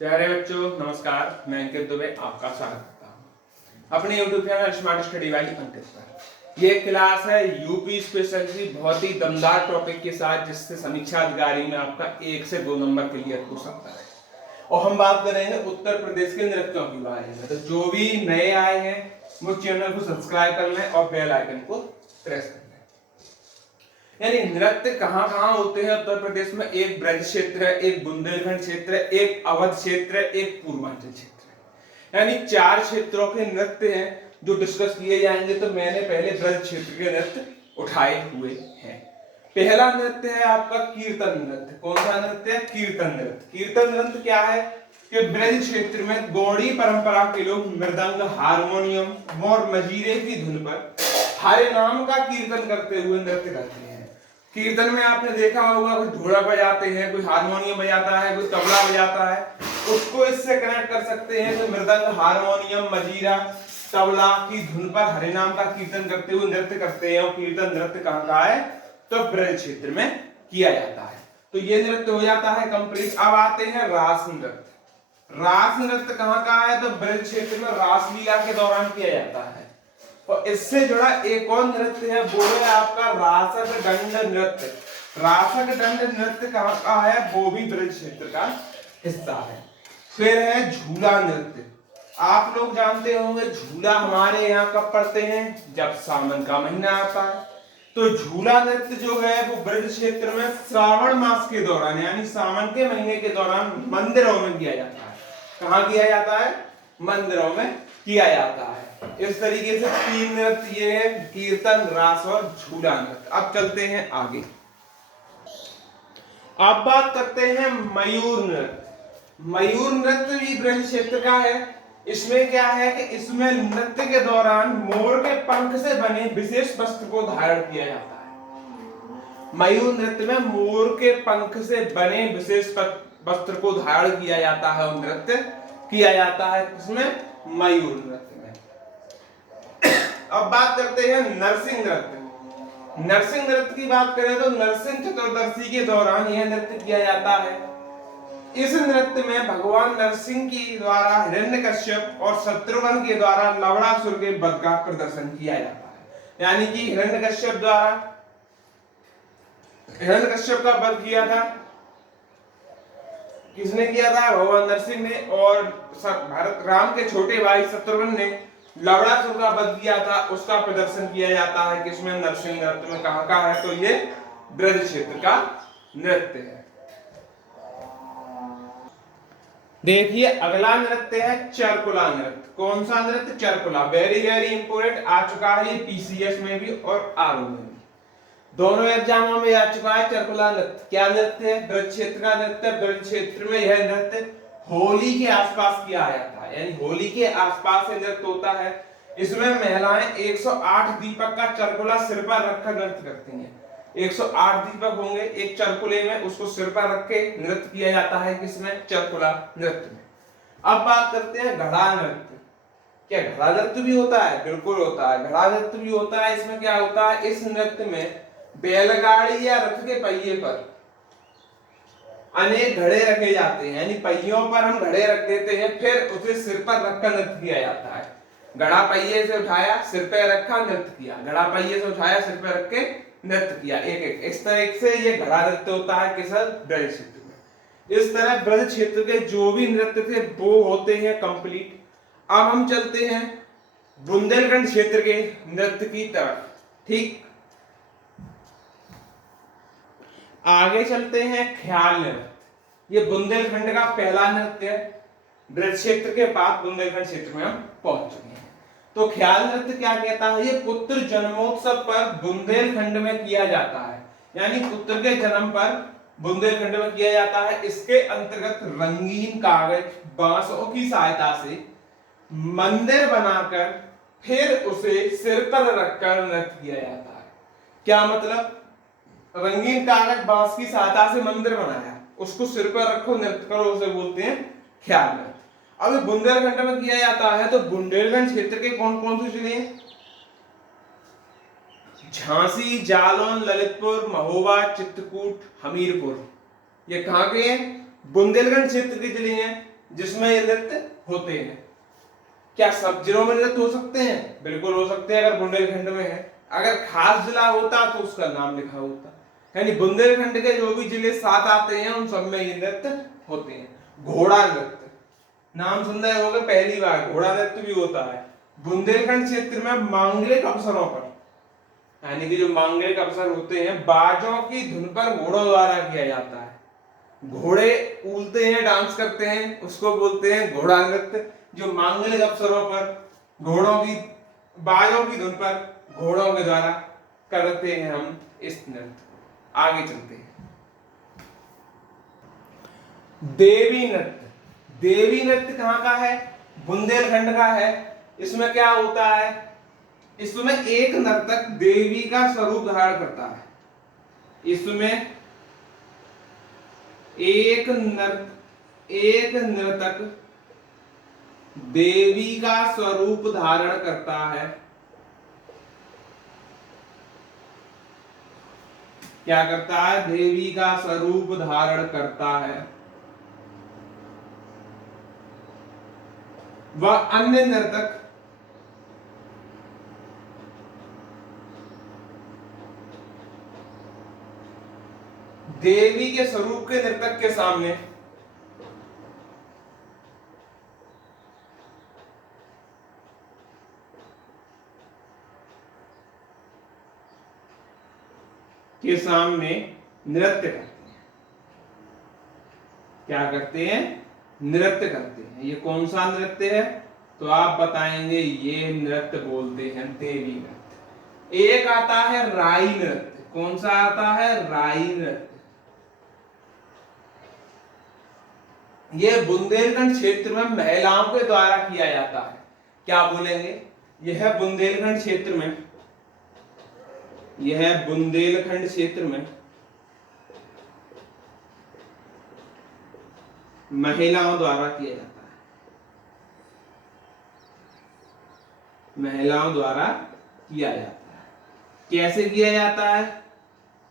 प्यारे बच्चों नमस्कार, मैं अंकित दुबे आपका स्वागत करता हूँ अपने YouTube channel smart study by Ankit पर। ये क्लास है यूपी स्पेशल की बहुत ही दमदार टॉपिक के साथ, जिससे समीक्षा अधिकारी में आपका 1 से 2 नंबर क्लियर हो सकता है। और हम बात करेंगे उत्तर प्रदेश के नृत्यों के बारे में। तो जो भी नए आए हैं वो चैनल को सब्सक्राइब कर लें और बेल आइकन को प्रेस कर लें। यानी नृत्य कहाँ कहाँ होते हैं उत्तर प्रदेश में? एक ब्रज क्षेत्र है, एक बुंदेलखंड क्षेत्र है, एक अवध क्षेत्र है, एक पूर्वांचल क्षेत्र है। यानी 4 क्षेत्रों के नृत्य हैं जो डिस्कस किए जाएंगे। तो मैंने पहले ब्रज क्षेत्र के नृत्य उठाए हुए हैं। पहला नृत्य है आपका कीर्तन नृत्य। कौन सा नृत्य है? कीर्तन नृत्य। कीर्तन नृत्य क्या है कि ब्रज क्षेत्र में गौड़ी परंपरा के लोग मृदंग, हारमोनियम और मजीरे की धुन पर हरे नाम का कीर्तन करते हुए नृत्य करते हैं। कीर्तन में आपने देखा होगा कोई ढोलक बजाते हैं, कोई हारमोनियम बजाता है, कोई तबला बजाता है। उसको इससे कनेक्ट कर सकते हैं कि मृदंग, हारमोनियम, मजीरा, तबला की धुन पर हरे नाम का कीर्तन करते हुए नृत्य करते हैं। और कीर्तन नृत्य कहाँ का है? तो ब्रज क्षेत्र में किया जाता है। तो ये नृत्य हो जाता है कंप्लीट। अब आते हैं रास नृत्य। रास नृत्य कहाँ का है? तो ब्रज क्षेत्र में रासलीला के दौरान किया जाता है। और इससे जुड़ा एक और नृत्य है, वो है आपका रासक दंड नृत्य। रासक दंड नृत्य कहाँ का है? वो भी ब्रज क्षेत्र का हिस्सा है। फिर है झूला नृत्य। आप लोग जानते होंगे झूला हमारे यहाँ कब पड़ते हैं? जब सावन का महीना आता है। तो झूला नृत्य जो है वो ब्रज क्षेत्र में श्रावण मास के दौरान, यानी सावन के महीने के दौरान मंदिरों में किया जाता है। कहाँ किया जाता है? मंदिरों में किया जाता है। इस तरीके से 3 नृत्य ये है, कीर्तन, रास और झूला नृत्य। अब चलते हैं आगे। अब बात करते हैं मयूर नृत्य। मयूर नृत्य भी ब्रज क्षेत्र का है। इसमें क्या है कि इसमें नृत्य के दौरान मोर के पंख से बने विशेष वस्त्र को धारण किया जाता है। मयूर नृत्य में मोर के पंख से बने विशेष वस्त्र को धारण किया जाता है और नृत्य किया जाता है। इसमें मयूर नृत्य में। अब बात करते हैं नरसिंह नृत्य। नरसिंह नृत्य की बात करें तो नरसिंह चतुर्दशी के दौरान यह नृत्य किया जाता है। इस नृत्य में भगवान नरसिंह के द्वारा हिरण्यकश्यप और शत्रुघ्न के द्वारा लवणासुर के वध का प्रदर्शन किया जाता है। यानी कि हिरण्यकश्यप का वध किया था। किसने किया था? भगवान नरसिंह ने। और भरत राम के छोटे भाई शत्रुघ्न ने लवणासुर का वध किया था। उसका प्रदर्शन किया जाता है किसमें? नरसिंह नृत्य में। कहाँ का है? तो ये ब्रज क्षेत्र का नृत्य है। देखिए अगला नृत्य है चरकुला नृत्य। कौन सा नृत्य? चरकुला। वेरी वेरी इंपोर्टेंट, आ चुका है पीसीएस में भी और आरओ में भी, दोनों एग्जामों में आ चुका है। चरकुला नृत्य क्या नृत्य है? ब्रज क्षेत्र का नृत्य। ब्रज क्षेत्र में यह नृत्य होली के आसपास किया जाता है, यानी होली के आसपास से नृत्य होता है। इसमें महिलाएं 108 दीपक का चरकुला सिर पर रखकर नृत्य करती हैं। 108 दीपक होंगे एक चरकुले में, उसको सिर पर रख के नृत्य किया जाता है। किसमें? चरकुला नृत्य में। अब बात करते हैं घड़ा नृत्य। क्या घड़ा नृत्य भी होता है? बिल्कुल होता है, घड़ा नृत्य भी होता है। इसमें क्या होता है? इस नृत्य में बैलगाड़ी या रथ के पहिए पर अनेक घड़े रखे जाते हैं, यानी पहियों पर हम घड़े रख देते हैं, फिर उसे सिर पर रखकर नृत्य किया जाता है। घड़ा पहिए से उठाया, सिर पर रखा, नृत्य किया। घड़ा पहिए से उठाया, सिर पर रख के नृत्य किया। एक एक इस तरह से ये घड़ा नृत्य होता है। किस? ब्रज क्षेत्र में। इस तरह ब्रज क्षेत्र के जो भी नृत्य थे वो होते हैं कंप्लीट। अब हम चलते हैं बुंदेलखंड क्षेत्र के नृत्य की तरफ। ठीक, आगे चलते हैं ख्याल नृत्य। ये बुंदेलखंड का पहला नृत्य है। ब्रज क्षेत्र के बाद बुंदेलखंड क्षेत्र में हम पहुंच चुके हैं। तो ख्याल नृत्य क्या कहता है? ये पुत्र जन्मोत्सव पर बुंदेलखंड में किया जाता है, यानी पुत्र के जन्म पर बुंदेलखंड में किया जाता है। इसके अंतर्गत रंगीन कागज, बांसों की सहायता से मंदिर बनाकर फिर उसे सिर पर रखकर नृत्य किया जाता है। क्या मतलब? रंगीन कागज, बांस की सहायता से मंदिर बनाया, उसको सिर पर रखो, नृत्य करो, उसे बोलते हैं ख्याल नृत्य। अब बुंदेलखंड में किया जाता है। तो बुंदेलखंड क्षेत्र के कौन कौन से जिले हैं? झांसी, जालौन, ललितपुर, महोबा, चित्रकूट, हमीरपुर। ये कहाँ के हैं? बुंदेलखंड क्षेत्र के जिले हैं। जिसमें ये नृत्य होते हैं। क्या सब जिलों में नृत्य हो सकते हैं? बिल्कुल हो सकते हैं, अगर बुंदेलखंड में है। अगर खास जिला होता तो उसका नाम लिखा होता। यानी बुंदेलखंड के जो भी जिले 7 आते हैं उन सब में ये नृत्य होते हैं। घोड़ा नृत्य नाम सुन रहे होंगे पहली बार, घोड़ा नृत्य भी होता है। बुंदेलखंड क्षेत्र में मांगलिक अवसरों पर, यानी कि जो मांगलिक अवसर होते हैं, बाजों की धुन पर घोड़ों द्वारा किया जाता है। घोड़े उलते हैं, डांस करते हैं, उसको बोलते हैं घोड़ा नृत्य। जो मांगलिक अवसरों पर घोड़ों की बाजों की धुन पर घोड़ों के द्वारा करते हैं हम इस नृत्य। आगे चलते हैं। देवी नृत्य। देवी नृत्य कहाँ का है? बुंदेलखंड का है। इसमें क्या होता है? इसमें एक नर्तक देवी का स्वरूप धारण करता है। इसमें एक नर्तक देवी का स्वरूप धारण करता है। क्या करता है? देवी का स्वरूप धारण करता है। वह अन्य नर्तक देवी के स्वरूप के नर्तक के सामने नृत्य करते हैं। क्या करते हैं? नृत्य करते हैं। ये कौन सा नृत्य है? तो आप बताएंगे ये नृत्य बोलते हैं देवी नृत्य। एक आता है राई नृत्य। कौन सा आता है? राई नृत्य। ये बुंदेलखंड क्षेत्र में महिलाओं के द्वारा किया जाता है। क्या बोलेंगे? यह बुंदेलखंड क्षेत्र में महिलाओं द्वारा किया जाता है। महिलाओं द्वारा किया जाता है। कैसे किया जाता है?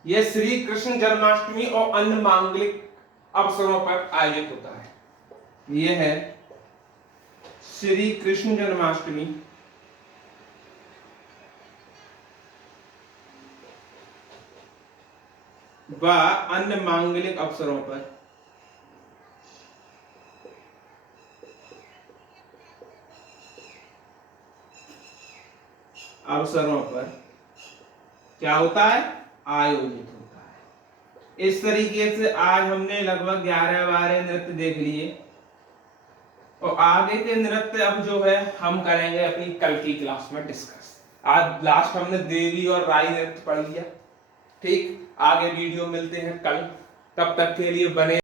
यह श्री कृष्ण जन्माष्टमी और अन्य मांगलिक अवसरों पर आयोजित होता है। यह है श्री कृष्ण जन्माष्टमी व अन्य मांगलिक अवसरों पर क्या होता है? आयोजित होता है। इस तरीके से आज हमने लगभग 11-12 नृत्य देख लिए और आगे के नृत्य अब जो है हम करेंगे अपनी कल की क्लास में डिस्कस। आज लास्ट हमने देवी और राई नृत्य पढ़ लिया। ठीक, आगे वीडियो मिलते हैं कल। तब तक के लिए बने